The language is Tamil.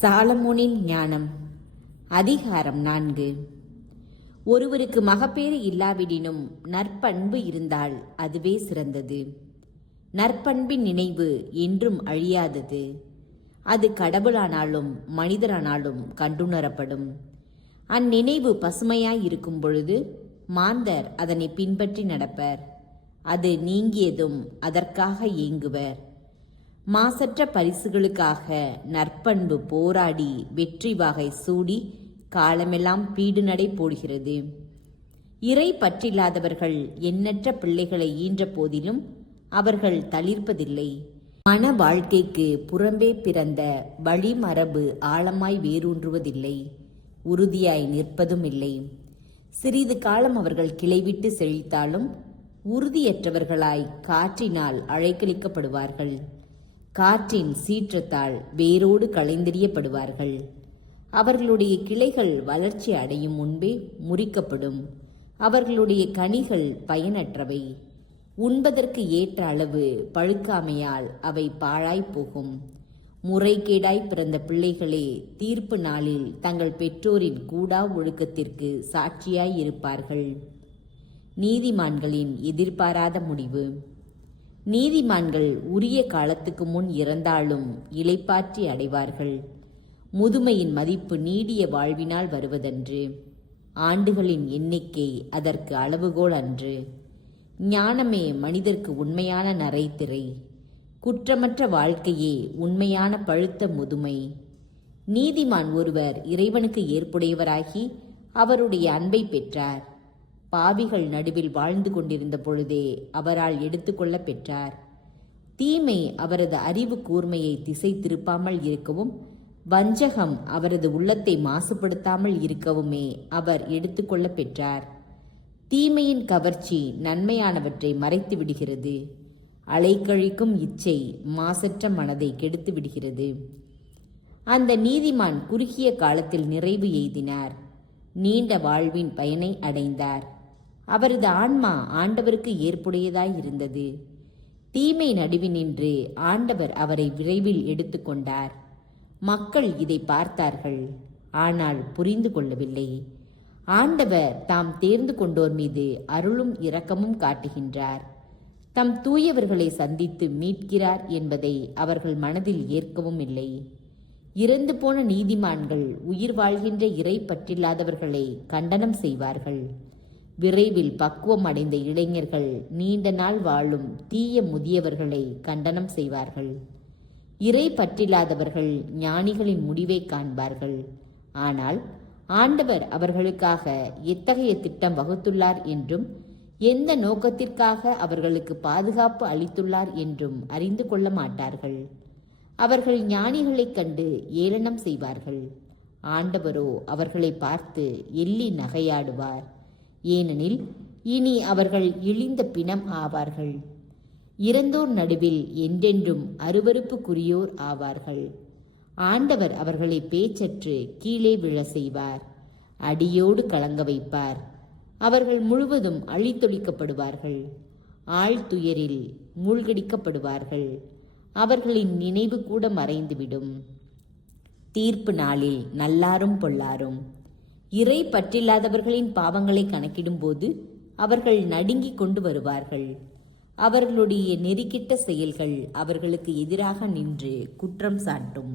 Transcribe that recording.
சாலமோனின் ஞானம். அதிகாரம் 4. ஒருவருக்கு மகப்பேறு இல்லாவிடினும் நற்பண்பு இருந்தால் அதுவே சிறந்தது. நற்பண்பின் நினைவு என்றும் அழியாதது. அது கடவுளானாலும் மனிதரானாலும் கண்டுணரப்படும். அந்நினைவு பசுமையாய் இருக்கும் பொழுது மாந்தர் அதனை பின்பற்றி நடப்பர். அது நீங்கியதும் அதற்காக ஏங்குவர். மாசற்ற பரிசுகளுக்காக நற்பண்பு போராடி வெற்றி வாகை சூடி காலமெல்லாம் பீடு நடை போடுகிறது. இறை பற்றில்லாதவர்கள் எண்ணற்ற பிள்ளைகளை ஈன்ற போதிலும் அவர்கள் தளிர்ப்பதில்லை. மன வாழ்க்கைக்கு புறம்பே பிறந்த வழிமரபு ஆழமாய் வேரூன்றுவதில்லை, உறுதியாய் நிற்பதும் இல்லை. சிறிது காலம் அவர்கள் கிளைவிட்டு செழித்தாலும் உறுதியற்றவர்களாய் காற்றினால் அழைக்கழிக்கப்படுவார்கள். காற்றின் சீற்றத்தால் வேரோடு களைந்தெறியப்படுவார்கள். அவர்களுடைய கிளைகள் வளர்ச்சி அடையும் முன்பே முறிக்கப்படும். அவர்களுடைய கனிகள் பயனற்றவை. உண்பதற்கு ஏற்ற அளவு பழுக்காமையால் அவை பாழாய் போகும். முறைகேடாய் பிறந்த பிள்ளைகளே தீர்ப்பு நாளில் தங்கள் பெற்றோரின் கூடா ஒழுக்கத்திற்கு சாட்சியாய் இருப்பார்கள். நீதிமான்களின் எதிர்பாராத முடிவு. நீதிமான்கள் உரிய காலத்துக்கு முன் இறந்தாலும் இளைப்பாற்றி அடைவார்கள். முதுமையின் மதிப்பு நீடிய வாழ்வினால் வருவதன்று. ஆண்டுகளின் எண்ணிக்கை அதற்கு அளவுகோல் அன்று. ஞானமே மனிதர்க்கு உண்மையான நரைத்திரை. குற்றமற்ற வாழ்க்கையே உண்மையான பழுத்த முதுமை. நீதிமான் ஒருவர் இறைவனுக்கு ஏற்புடையவராகி அவருடைய அன்பை பெற்றார். பாவிகள் நடுவில் வாழ்ந்து கொண்டிருந்த பொழுதே அவரால் எடுத்துக்கொள்ள பெற்றார். தீமை அவரது அறிவு கூர்மையை திசை திருப்பாமல் இருக்கவும் வஞ்சகம் அவரது உள்ளத்தை மாசுபடுத்தாமல் இருக்கவுமே அவர் எடுத்துக்கொள்ள பெற்றார். தீமையின் கவர்ச்சி நன்மையானவற்றை மறைத்து விடுகிறது. அலைக்கழிக்கும் இச்சை மாசற்ற மனதை கெடுத்து விடுகிறது. அந்த நீதிமான் குறுகிய காலத்தில் நிறைவு எய்தினார். நீண்ட வாழ்வின் பயனை அடைந்தார். அவரது ஆன்மா ஆண்டவருக்கு ஏற்புடையதாய் இருந்தது. தீமை நடுவினின்று ஆண்டவர் அவரை விரைவில் எடுத்துக்கொண்டார். மக்கள் இதை பார்த்தார்கள், ஆனால் புரிந்து கொள்ளவில்லை. ஆண்டவர் தாம் தேர்ந்து கொண்டோர் மீது அருளும் இரக்கமும் காட்டுகின்றார். தம் தூயவர்களை சந்தித்து மீட்கிறார் என்பதை அவர்கள் மனதில் ஏற்கவும் இல்லை. இறந்து போன நீதிமான்கள் உயிர் வாழ்கின்ற இறை பற்றில்லாதவர்களை கண்டனம் செய்வார்கள். விரைவில் பக்குவம் அடைந்த இளைஞர்கள் நீண்ட நாள் வாழும் தீய முதியவர்களை கண்டனம் செய்வார்கள். இறை பற்றில்லாதவர்கள் ஞானிகளின் முடிவை காண்பார்கள். ஆனால் ஆண்டவர் அவர்களுக்காக எத்தகைய திட்டம் வகுத்துள்ளார் என்றும் எந்த நோக்கத்திற்காக அவர்களுக்கு பாதுகாப்பு அளித்துள்ளார் என்றும் அறிந்து கொள்ள மாட்டார்கள். அவர்கள் ஞானிகளைக் கண்டு ஏளனம் செய்வார்கள். ஆண்டவரோ அவர்களை பார்த்து எள்ளி நகையாடுவார். ஏனெனில் இனி அவர்கள் இழிந்த பிணம் ஆவார்கள். இறந்தோர் நடுவில் என்றென்றும் அருவருப்புக்குரியோர் ஆவார்கள். ஆண்டவர் அவர்களை பேச்சற்று கீழே விழ செய்வார். அடியோடு கலங்க வைப்பார். அவர்கள் முழுவதும் அழித்தொழிக்கப்படுவார்கள். ஆழ்துயரில் மூழ்கடிக்கப்படுவார்கள். அவர்களின் நினைவு கூட மறைந்துவிடும். தீர்ப்பு நாளில் நல்லாரும் பொல்லாரும். இறை பற்றில்லாதவர்களின் பாவங்களை கணக்கிடும் போது அவர்கள் நடுங்கிக் கொண்டு வருவார்கள். அவர்களுடைய நெறிக்கிட்ட செயல்கள் அவர்களுக்கு எதிராக நின்று குற்றம் சாட்டும்.